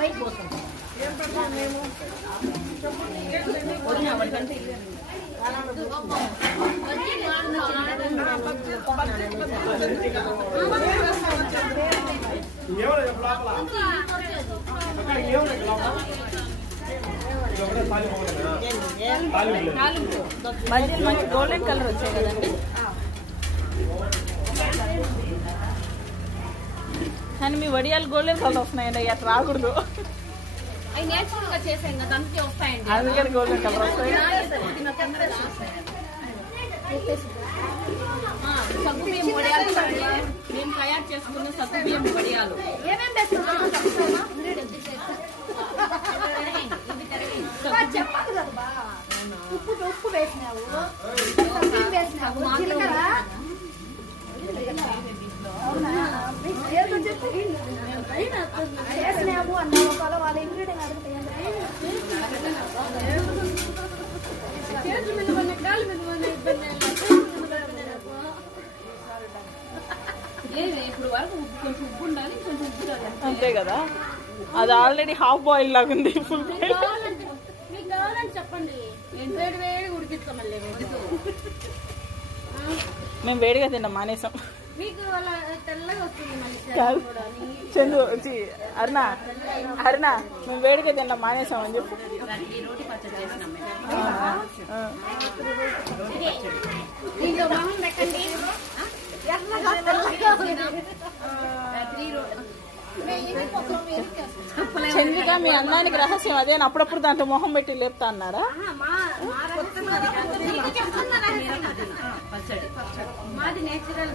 పైకి పోతుంది మంచి గోల్డెన్ కలర్ వచ్చాయి కదండి. కానీ మీ వడియాలు గోల్డెన్ కలర్ వస్తున్నాయండి, అట్లా రాకూడదు. అవి నేచురల్ గా చేసాం కదా, అందుకే వస్తాయండి. అందుకని గోల్డెన్ కలర్ వస్తాయి. సగ్గు బియ్యం వడియాలు మేము తయారు చేసుకున్న సగ్గు బియ్యం వడియాలు ఉప్పు వేసినావు వేసినాము అన్న వాళ్ళ ఇంగ్రీడియంట్ ఇప్పుడు వరకు కొంచెం ఉప్పు ఉండాలి, కొంచెం ఉప్పు అంతే కదా. అది ఆల్రెడీ హాఫ్ బాయిల్ లాగుంది. ఫుల్ బాయిల్ మీకు కావాలని చెప్పండి, వేడి వేడి ఉడికిస్తాం. మళ్ళీ మేము వేడిగా తిన్నాం, మానేసాం. మీకు అలా తెల్లగా వస్తుంది మళ్ళీ చందు అరుణ మేము వేడిగా తిన్నాం, మానేసాం అని చెప్పు. రోటి పచ్చడి చేసినాం దీంట్లో మొహం పెట్టండి. చంద్రిక మీ అందానికి రహస్యం అదే, అప్పుడప్పుడు దాంట్లో మొహం పెట్టి లేపుతా అన్నారా? పచ్చడి మాది నేచురల్